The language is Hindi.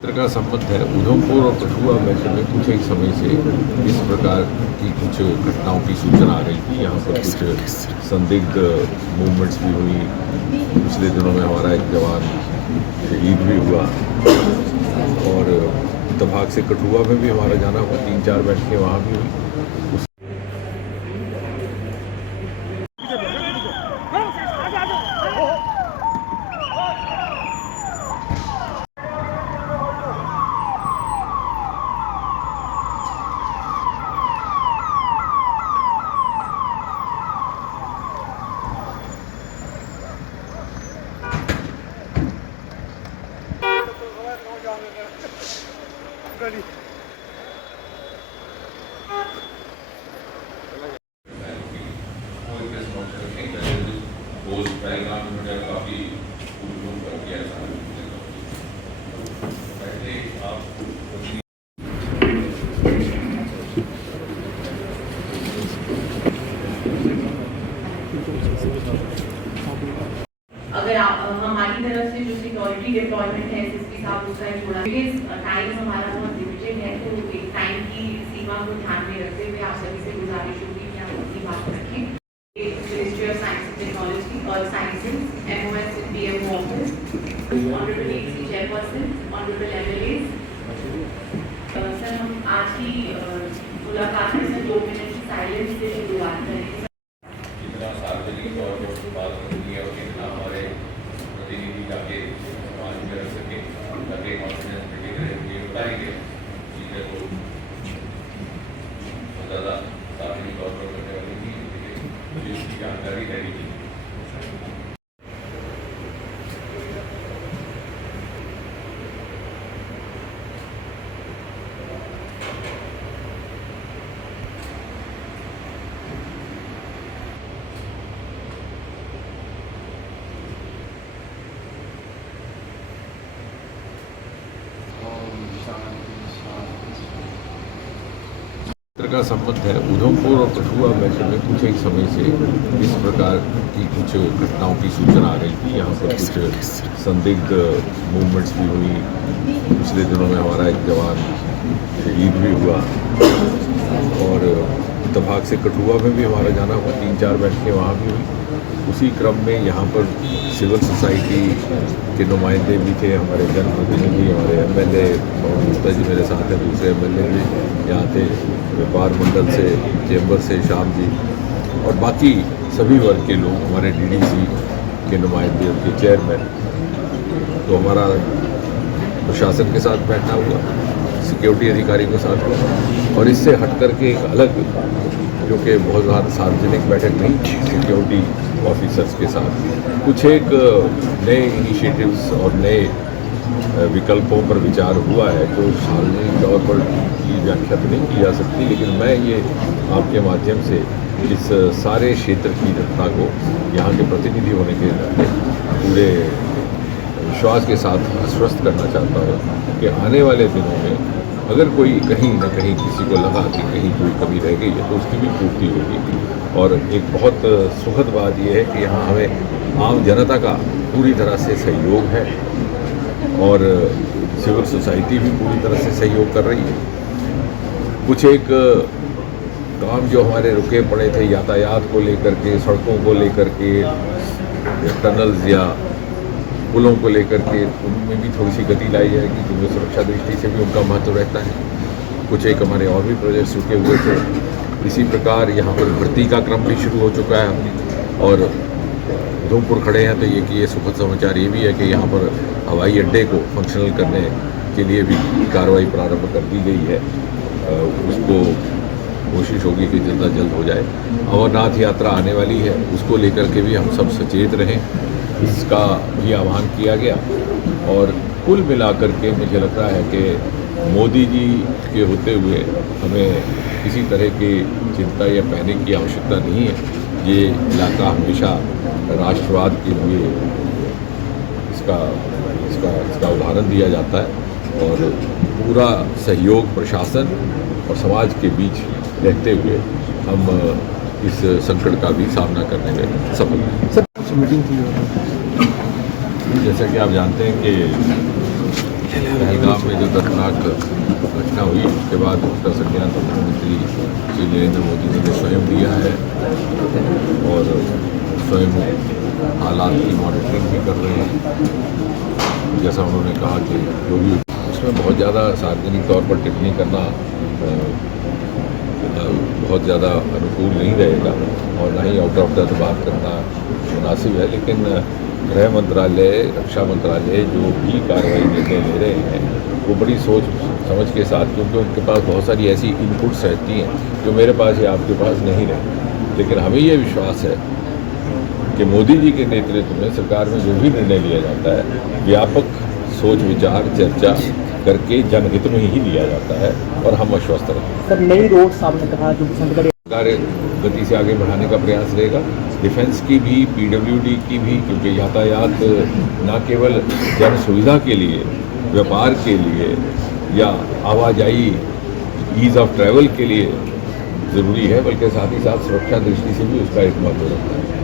क्षेत्र का संबंध है। उधमपुर और कठुआ मैटर में कुछ एक समय से इस प्रकार की कुछ घटनाओं की सूचना आ रही थी। यहाँ पर कुछ संदिग्ध मूवमेंट्स भी हुई। पिछले दिनों में हमारा एक जवान शहीद भी हुआ और इत्तेफाक से कठुआ में भी हमारा जाना हुआ, 3-4 बैठकें वहाँ भी हुई। अगर हमारी तरफ से जो सिक्योरिटी डिप्लॉयमेंट है एसएसपी साहब उसका छोड़ा, टाइम हमारा बहुत लिमिटेड है, तो एक टाइम की सीमा को ध्यान में रखते हुए आप सभी से गुजारिश होगी कि आप अपनी बात रखें। Ministry of science and technology और sciences MOS PMO office, honourable AC chairperson, honourable MLAs, sir हम आज की मुलाकात में 2 मिनट की साइलेंस से शुरुआत करेंगे। जितना सार्वजनिक तौर पर बात होती है और जितना हमारे प्रतिनिधि जाके समाज में रह सके, जाके कॉन्फिडेंस बिल्डिंग करें, ये बताएंगे चीज़ें तो बहुत ज़्यादा सार्वजनिक तौर पर करने वाली थी, मुझे इसकी जानकारी रहनी थी। क्षेत्र का संबंध है। उधमपुर और कठुआ मैटर में कुछ एक समय से इस प्रकार की कुछ घटनाओं की सूचना आ रही थी। यहाँ पर कुछ संदिग्ध मूवमेंट्स भी हुई। पिछले दिनों में हमारा एक जवान शहीद भी हुआ और इत्तेफाक से कठुआ में भी हमारा जाना हुआ, 3-4 बैठकें वहाँ भी हुई। उसी क्रम में यहाँ पर सिविल सोसाइटी के नुमाइंदे भी थे, हमारे जनप्रतिनिधि, हमारे MLA पवन गुप्ता जी मेरे साथ हैं, दूसरे MLA भी यहाँ थे, व्यापार मंडल से, चेंबर से श्याम जी और बाकी सभी वर्ग के लोग, हमारे DDC के नुमाइंदे, उनके चेयरमैन। तो हमारा प्रशासन के साथ बैठना हुआ, सिक्योरिटी अधिकारी के साथ हुआ और इससे हट करके एक अलग, जो कि बहुत ज़्यादा सार्वजनिक बैठक नहीं, सिक्योरिटी ऑफिसर्स के साथ कुछ एक नए इनिशिएटिव्स और नए विकल्पों पर विचार हुआ है, जो सार्वजनिक तौर पर की व्याख्या तो नहीं की जा सकती, लेकिन मैं ये आपके माध्यम से इस सारे क्षेत्र की जनता को यहाँ के प्रतिनिधि होने के नाते पूरे विश्वास के साथ आश्वस्त करना चाहता हूँ कि आने वाले दिनों में अगर कोई कहीं न कहीं किसी को लगा कि कहीं कोई कमी रह गई है तो उसकी भी पूर्ति होगी। और एक बहुत सुखद बात यह है कि यहाँ हमें आम जनता का पूरी तरह से सहयोग है और सिविल सोसाइटी भी पूरी तरह से सहयोग कर रही है। कुछ एक काम जो हमारे रुके पड़े थे यातायात को लेकर के, सड़कों को लेकर के, टनल्स या पुलों को लेकर के, उनमें भी थोड़ी सी गति लाई जाएगी, क्योंकि सुरक्षा दृष्टि से भी उनका महत्व रहता है। कुछ एक हमारे और भी प्रोजेक्ट्स रुके हुए थे। इसी प्रकार यहाँ पर भर्ती का क्रम भी शुरू हो चुका है और उधमपुर खड़े हैं तो ये सुखद समाचार ये भी है कि यहाँ पर हवाई अड्डे को फंक्शनल करने के लिए भी कार्रवाई प्रारंभ कर दी गई है। उसको कोशिश होगी कि जल्द जल्द हो जाए। अमरनाथ यात्रा आने वाली है, उसको लेकर के भी हम सब सचेत रहें, इसका भी आह्वान किया गया। और कुल मिलाकर के मुझे लगता है कि मोदी जी के होते हुए हमें किसी तरह की चिंता या पैनिक की आवश्यकता नहीं है। ये इलाका हमेशा राष्ट्रवाद के लिए इसका उदाहरण दिया जाता है और पूरा सहयोग प्रशासन और समाज के बीच रहते हुए हम इस संकट का भी सामना करने में सफल हैं। सर मीटिंग थी, जैसा कि आप जानते हैं कि पहलगाम में जो दर्दनाक घटना हुई उसके बाद उसका संज्ञान प्रधानमंत्री श्री नरेंद्र मोदी जी ने स्वयं दिया है और स्वयं हालात की मॉनिटरिंग भी कर रहे हैं। जैसा उन्होंने कहा कि जो भी उसमें बहुत ज़्यादा सार्वजनिक तौर पर टिप्पणी करना बहुत ज़्यादा अनुकूल नहीं रहेगा और ना ही आउट ऑफ द बात करना मुनासिब है, लेकिन गृह मंत्रालय, रक्षा मंत्रालय जो भी कार्रवाई निर्णय ले रहे हैं वो बड़ी सोच समझ के साथ, क्योंकि उनके पास बहुत सारी ऐसी इनपुट्स रहती हैं जो मेरे पास या आपके पास नहीं रहती। लेकिन हमें ये विश्वास है कि मोदी जी के नेतृत्व में सरकार में जो भी निर्णय लिया जाता है व्यापक सोच विचार चर्चा करके जनहित में ही लिया जाता है और हम आश्वस्त रहेंगे। सर नई रोड सामने कहा जो कार्य गति से आगे बढ़ाने का प्रयास रहेगा, डिफेंस की भी, पीडब्ल्यूडी की भी, क्योंकि यातायात न केवल जन सुविधा के लिए, व्यापार के लिए या आवाजाही ईज़ ऑफ ट्रैवल के लिए ज़रूरी है, बल्कि साथ ही साथ सुरक्षा दृष्टि से भी उसका एक महत्व रखता है।